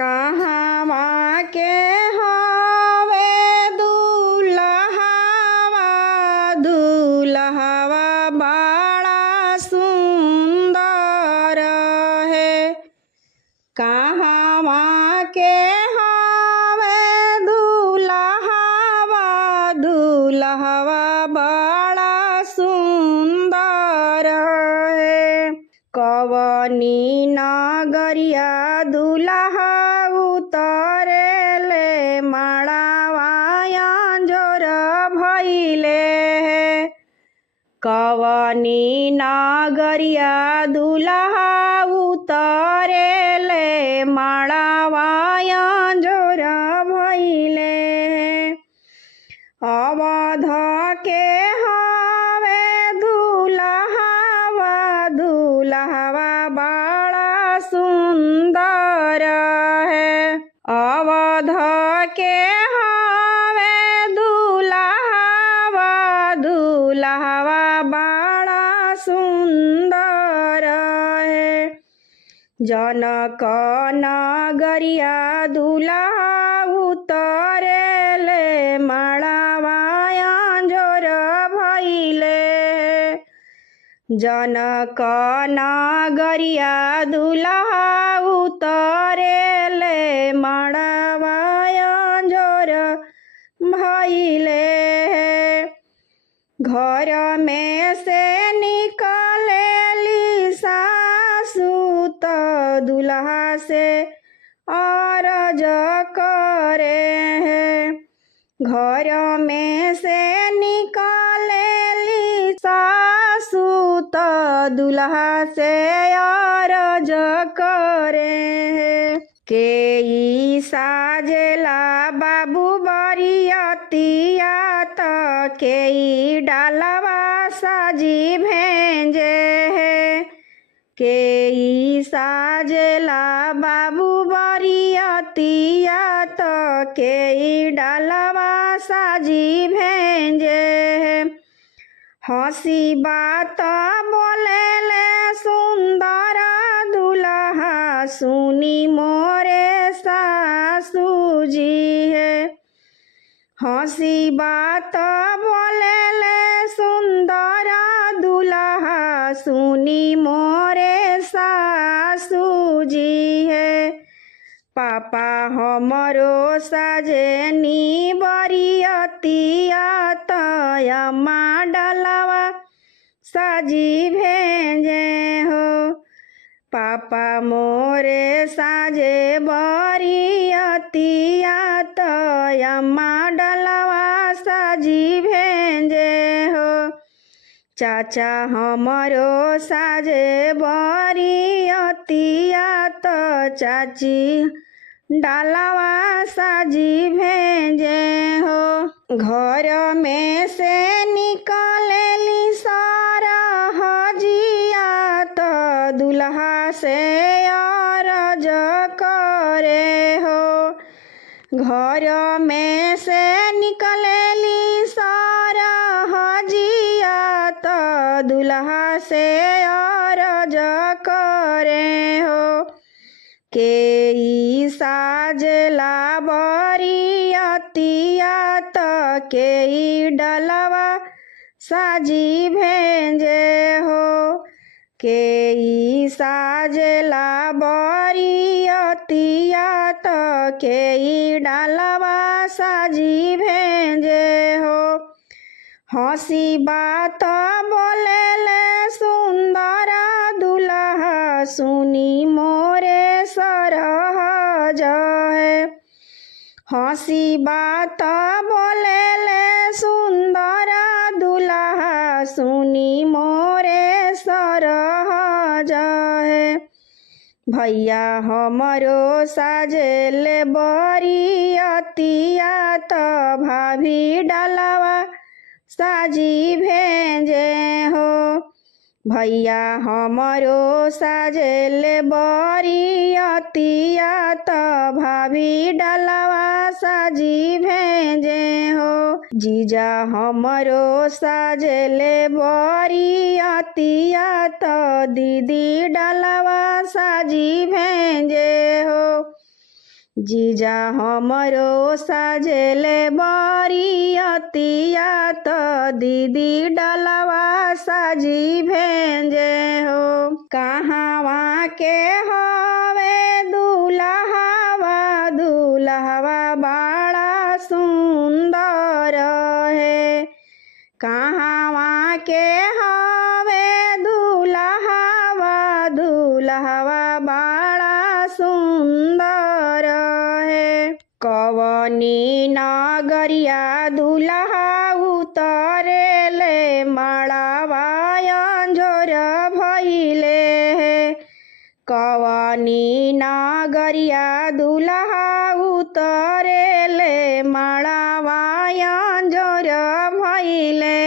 कहवा के हवे दुल्हवा दुल्हवा बड़ा सुंदर है। कहवा के हवे दुल्हवा दुल्हवा बड़ा सुंदर है। कवनी नगरिया दुल्हा उतरेले मड़वा अंजोर भइले है। कवनी नगरिया दुल्हा उतरेले मड़वा अंजोर भइले है। अवध के हवे दुल्हवा दुल्हवा बड़ा सुंदर है। अवध के हवे दुल्हवा दुल्हवा बड़ा सुंदर है। जनक नगरिया दुल्हा उतरेले मड़वा अंजोर भइले। जनक नगरिया दुल्हा उतरेले मड़वा अंजोर भइले। घर में से निकलेली सासु त दुल्हा से अरज करे है। घर में से निकलेली सासु त दुल्हा से अरज करे है। केई साजेला बाबू बरियतिया त केई डालवा साजी भेंजे है। केई साजेला बाबू बरियतिया त केई डालवा साजी भेंजे है। हंसी बात बोलेले सुंदर दुल्हा सुनी मोरे सासू जी है। हंसी बात बोलेले सुंदर दुल्हा सुनी मोरे सासू जी है। पापा हमरो साजनी बरियतिया त अम्मा डलवा साजी भेंजे हो। पापा मोरे साजे बरियतिया त अम्मा डलवा साजी भेंजे हो। चाचा हमरो साजे बरियतिया त चाची डालवा साजी भेंजे हो। घर में से निकलेली सरहजिया त दुल्हा से अरज करे हो। घर में से निकलेली सरहजिया त दुल्हा से अरज करे हो। केई साजेला बरियतिया त केई डलवा साजी भेंजे हो। केई साजेला बरियतिया त केई डालवा साजी भेंजे हो। हंसी बात बोलेले सुंदर दुल्हा सुनी मोरे सरहज है। हंसी बात बोलेले सुंदर दुल्हा सुनी मोरे सरहज है। भैया हमरो साजेले बरियतिया त भाभी डालवा साजी भेंजे हो। भैया हमरो साजेले बरियतिया त भाभी डालवा साजी भेंजे हो। जीजा हमरो साजेले बरियतिया त दीदी डालवा साजी भेंजे हो। जीजा हमरो साजेले बरियतिया त दीदी डलवा साजी भेजे हो। कहवा के हवे दुल्हवा दुल्हवा बड़ा सुंदर है। कहवा के हवे दुल्हवा दुल्हवा बड़ा सुंदर है। कवनी नगरिया दुल्हा उतरेले मड़वा अंजोर भइले है। कवनी नगरिया दुल्हा उतरेले मड़वा अंजोर भइले